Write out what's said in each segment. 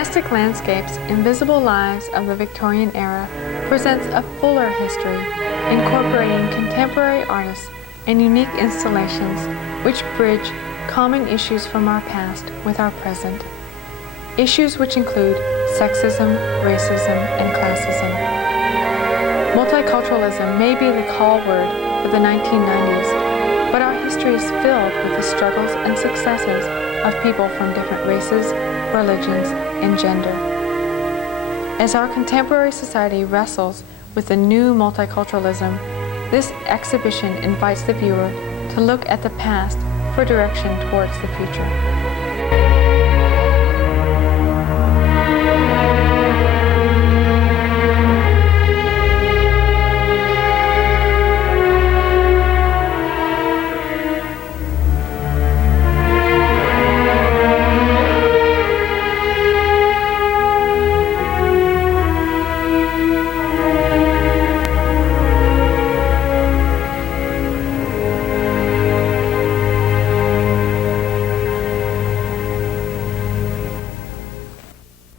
Domestic Landscapes, Invisible Lives of the Victorian Era presents a fuller history, incorporating contemporary artists and unique installations which bridge common issues from our past with our present. Issues which include sexism, racism, and classism. Multiculturalism may be the call word for the 1990s, but our history is filled with the struggles and successes of people from different races, religions, and gender. As our contemporary society wrestles with the new multiculturalism, this exhibition invites the viewer to look at the past for direction towards the future.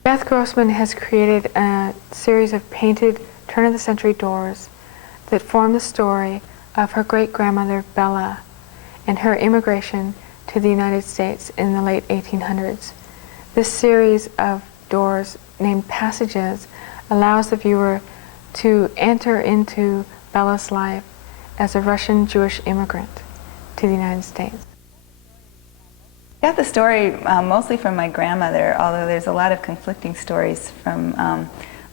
Beth Grossman has created a series of painted turn-of-the-century doors that form the story of her great-grandmother Bella and her immigration to the United States in the late 1800s. This series of doors, named passages, allows the viewer to enter into Bella's life as a Russian Jewish immigrant to the United States. I got the story mostly from my grandmother, although there's a lot of conflicting stories from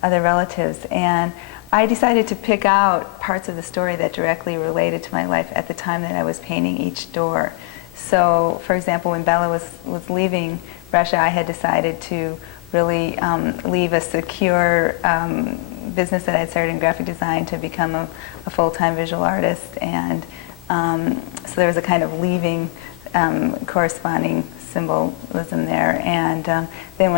other relatives. And I decided to pick out parts of the story that directly related to my life at the time that I was painting each door. So, for example, when Bella was leaving Russia, I had decided to really leave a secure business that I had started in graphic design to become a full-time visual artist. And so there was a kind of leaving corresponding symbolism there. And then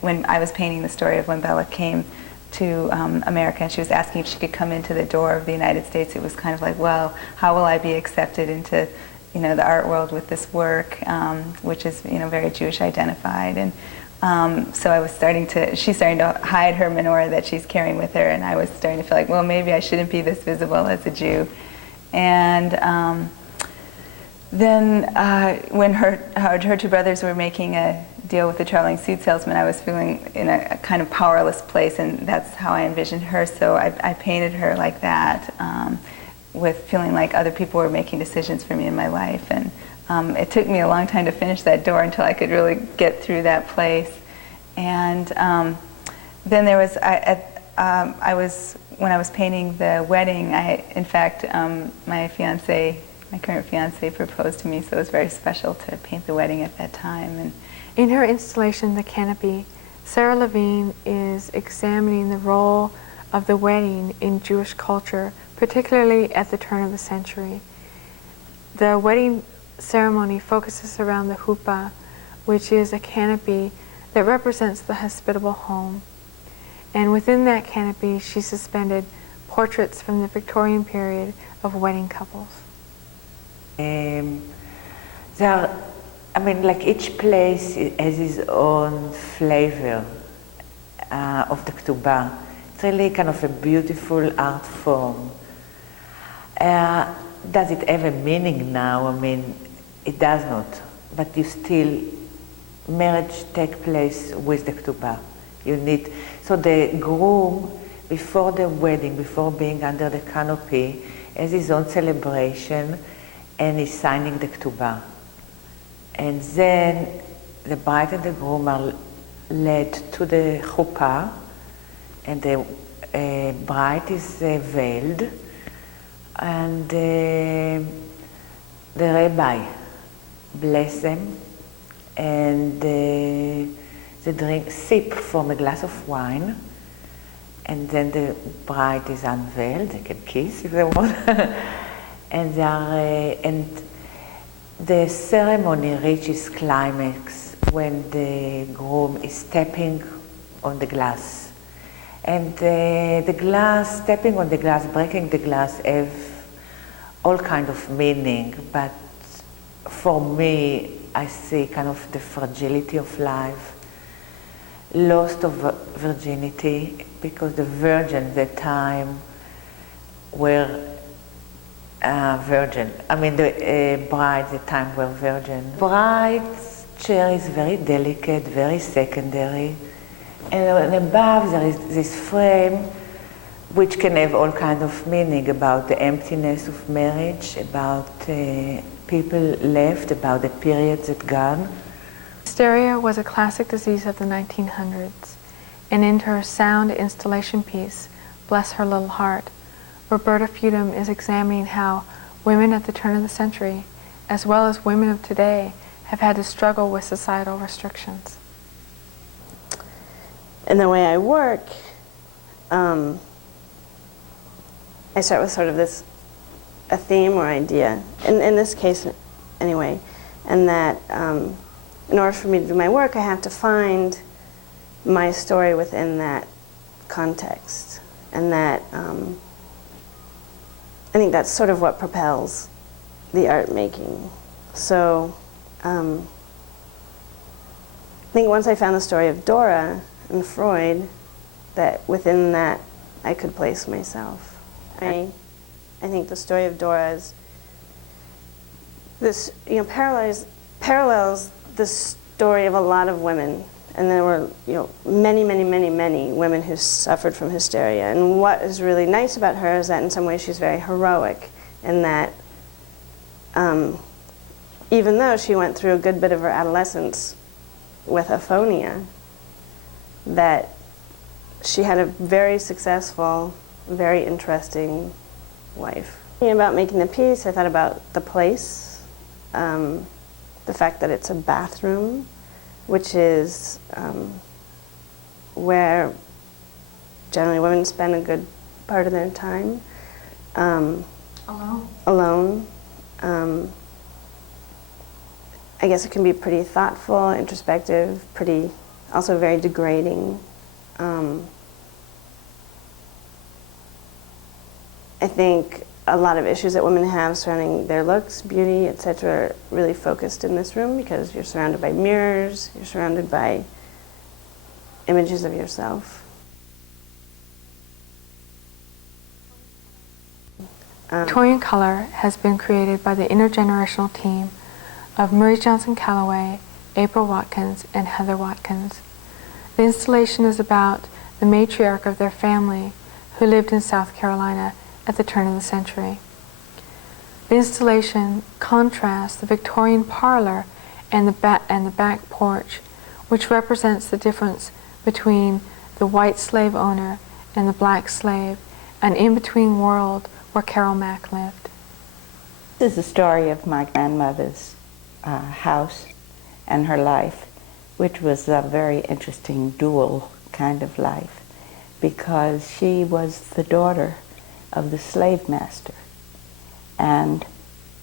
when I was painting the story of when Bella came to America and she was asking if she could come into the door of the United States, it was kind of like, well, how will I be accepted into the art world with this work, which is very Jewish identified. And so I was she's starting to hide her menorah that she's carrying with her, and I was starting to feel like, well, maybe I shouldn't be this visible as a Jew. And then when her two brothers were making a deal with the traveling seed salesman, I was feeling in a kind of powerless place, and that's how I envisioned her. So I painted her like that, with feeling like other people were making decisions for me in my life. And it took me a long time to finish that door until I could really get through that place. And then there was, when I was painting the wedding, my current fiance proposed to me, so it was very special to paint the wedding at that time. And in her installation, The Canopy, Sarah Levine is examining the role of the wedding in Jewish culture, particularly at the turn of the century. The wedding ceremony focuses around the huppah, which is a canopy that represents the hospitable home. And within that canopy, she suspended portraits from the Victorian period of wedding couples. Like each place has its own flavor of the ketubah. It's really kind of a beautiful art form. Does it have a meaning now? It does not. But you still, marriage takes place with the ketubah. So the groom, before the wedding, before being under the canopy, has his own celebration, and is signing the ketubah. And then the bride and the groom are led to the chuppah, and the bride is veiled, and the rabbi bless them, and they sip from a glass of wine, and then the bride is unveiled. They can kiss if they want. And the ceremony reaches climax when the groom is stepping on the glass. And the glass, stepping on the glass, breaking the glass, have all kind of meaning. But for me, I see kind of the fragility of life, loss of virginity, because the virgin at that time were virgin. I mean, the brides at the time were virgin. Bride's chair is very delicate, very secondary. And above there is this frame which can have all kind of meaning about the emptiness of marriage, about people left, about the periods that gone. Hysteria was a classic disease of the 1900s, and in her sound installation piece, Bless Her Little Heart, Roberta Fudum is examining how women at the turn of the century, as well as women of today, have had to struggle with societal restrictions. In the way I work, I start with sort of a theme or idea, in this case anyway, and that in order for me to do my work, I have to find my story within that context. And that, I think that's sort of what propels the art making. So I think once I found the story of Dora and Freud, that within that I could place myself. I think the story of Dora is this, parallels the story of a lot of women, and there were, many, many, many, many women who suffered from hysteria. And what is really nice about her is that in some ways she's very heroic, in that even though she went through a good bit of her adolescence with aphonia, that she had a very successful, very interesting life. About making the piece, I thought about the place, the fact that it's a bathroom, which is where generally women spend a good part of their time. Alone. I guess it can be pretty thoughtful, introspective, also very degrading. I think a lot of issues that women have surrounding their looks, beauty, etc., are really focused in this room because you're surrounded by mirrors, you're surrounded by images of yourself. Victorian color has been created by the intergenerational team of Marie Johnson Calloway, April Watkins, and Heather Watkins. The installation is about the matriarch of their family who lived in South Carolina at the turn of the century. The installation contrasts the Victorian parlor and the back porch, which represents the difference between the white slave owner and the black slave, an in-between world where Carol Mack lived. This is the story of my grandmother's house and her life, which was a very interesting dual kind of life, because she was the daughter of the slave master and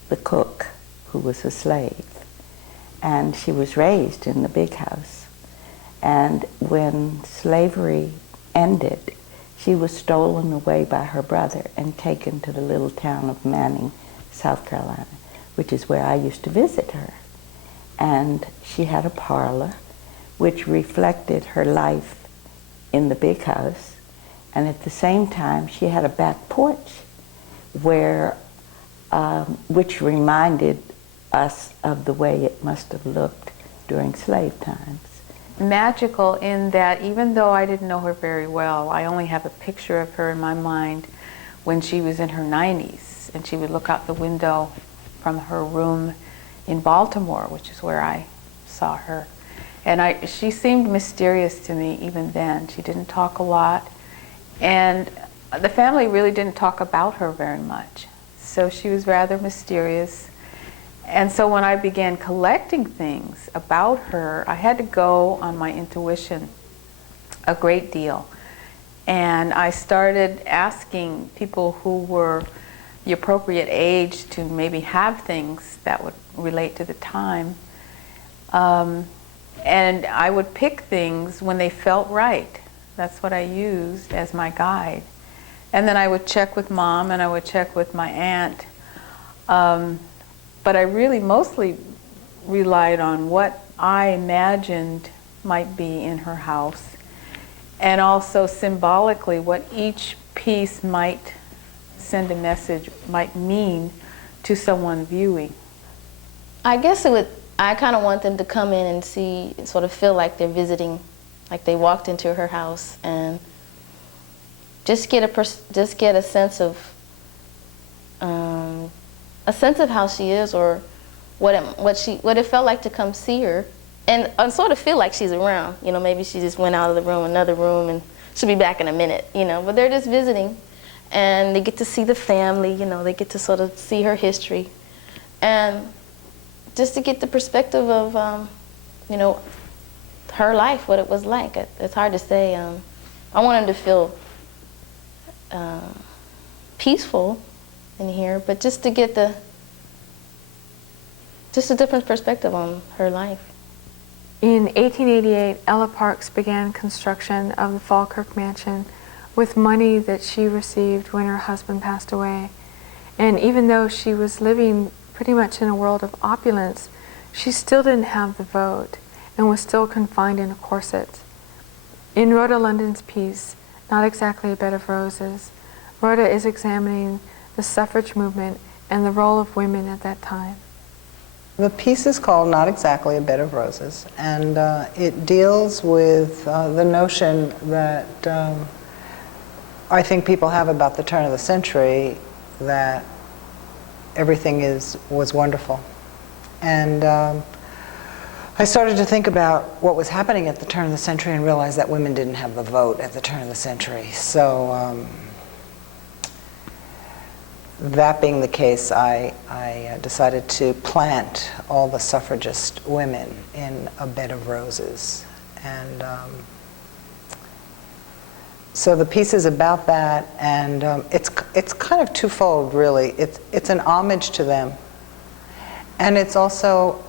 the cook, who was a slave. And she was raised in the big house. And when slavery ended, she was stolen away by her brother and taken to the little town of Manning, South Carolina, which is where I used to visit her. And she had a parlor which reflected her life in the big house. And at the same time, she had a back porch where, which reminded us of the way it must have looked during slave times. Magical in that even though I didn't know her very well, I only have a picture of her in my mind when she was in her 90s, and she would look out the window from her room in Baltimore, which is where I saw her. And she seemed mysterious to me even then. She didn't talk a lot. And the family really didn't talk about her very much. So she was rather mysterious. And so when I began collecting things about her, I had to go on my intuition a great deal. And I started asking people who were the appropriate age to maybe have things that would relate to the time. And I would pick things when they felt right. That's what I used as my guide. And then I would check with Mom and I would check with my aunt. But I really mostly relied on what I imagined might be in her house, and also symbolically what each piece might send a message, might mean to someone viewing. I guess I kind of want them to come in and see, sort of feel like they're visiting, like they walked into her house, and just get a sense of how she is, or what it felt like to come see her, and sort of feel like she's around. You know, maybe she just went out of the room, another room, and she'll be back in a minute. You know, but they're just visiting, and they get to see the family. You know, they get to sort of see her history, and just to get the perspective of, you know, her life, what it was like. It's hard to say. I want them to feel peaceful in here, but just to get just a different perspective on her life. In 1888, Ella Parks began construction of the Falkirk mansion with money that she received when her husband passed away. And even though she was living pretty much in a world of opulence, she still didn't have the vote and was still confined in a corset. In Rhoda London's piece, Not Exactly a Bed of Roses, Rhoda is examining the suffrage movement and the role of women at that time. The piece is called Not Exactly a Bed of Roses, and it deals with the notion that I think people have about the turn of the century, that everything was wonderful. And I started to think about what was happening at the turn of the century and realized that women didn't have the vote at the turn of the century. So that being the case, I decided to plant all the suffragist women in a bed of roses. And so the piece is about that, and it's kind of twofold, really. It's an homage to them, and it's also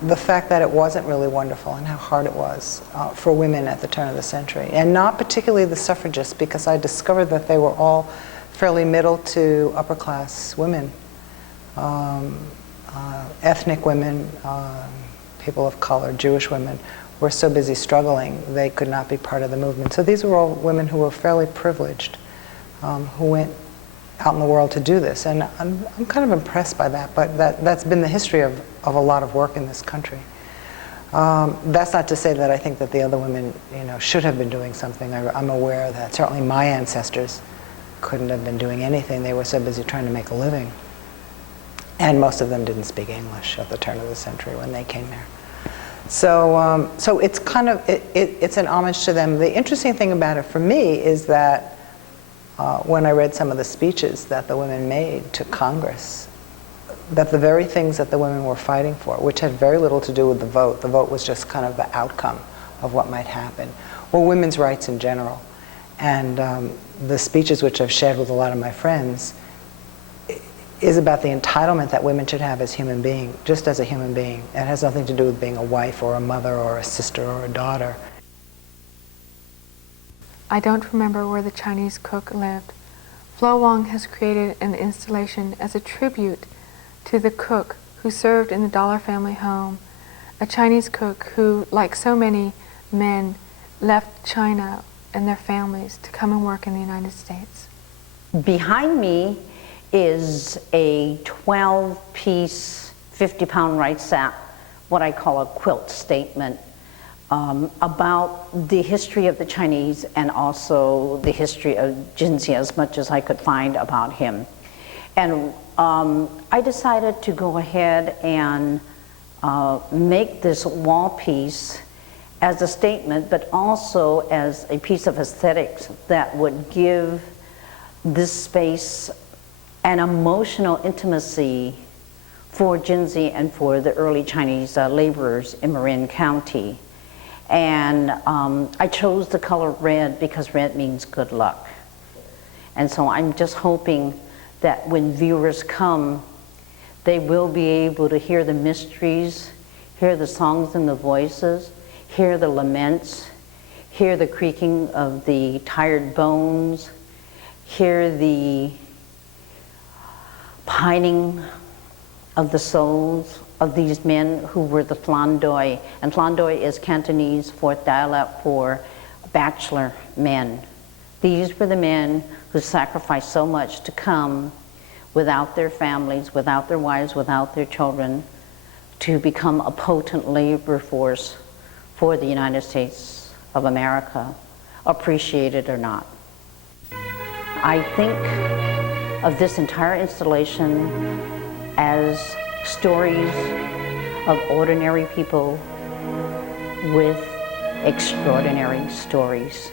the fact that it wasn't really wonderful and how hard it was for women at the turn of the century, and not particularly the suffragists, because I discovered that they were all fairly middle to upper class women, ethnic women, people of color, Jewish women, were so busy struggling they could not be part of the movement. So these were all women who were fairly privileged, who went out in the world to do this. And I'm kind of impressed by that, but that's been the history of a lot of work in this country. That's not to say that I think that the other women, you know, should have been doing something. I'm aware that certainly my ancestors couldn't have been doing anything. They were so busy trying to make a living. And most of them didn't speak English at the turn of the century when they came there. So, so it's kind of, it's an homage to them. The interesting thing about it for me is that when I read some of the speeches that the women made to Congress, that the very things that the women were fighting for, which had very little to do with the vote was just kind of the outcome of what might happen, were women's rights in general. And the speeches which I've shared with a lot of my friends is about the entitlement that women should have as human beings, just as a human being. It has nothing to do with being a wife or a mother or a sister or a daughter. I don't remember where the Chinese cook lived. Flo Wong has created an installation as a tribute to the cook who served in the Dollar family home, a Chinese cook who, like so many men, left China and their families to come and work in the United States. Behind me is a 12-piece, 50-pound right sack, what I call a quilt statement, about the history of the Chinese and also the history of Jinzi, as much as I could find about him. And I decided to go ahead and make this wall piece as a statement, but also as a piece of aesthetics that would give this space an emotional intimacy for Jinzi and for the early Chinese laborers in Marin County. And I chose the color red because red means good luck. And so I'm just hoping that when viewers come, they will be able to hear the mysteries, hear the songs and the voices, hear the laments, hear the creaking of the tired bones, hear the pining of the souls of these men who were the Tlandoi, and Tlandoi is Cantonese fourth dialect for bachelor men. These were the men who sacrificed so much to come without their families, without their wives, without their children, to become a potent labor force for the United States of America, appreciate it or not. I think of this entire installation as stories of ordinary people with extraordinary stories.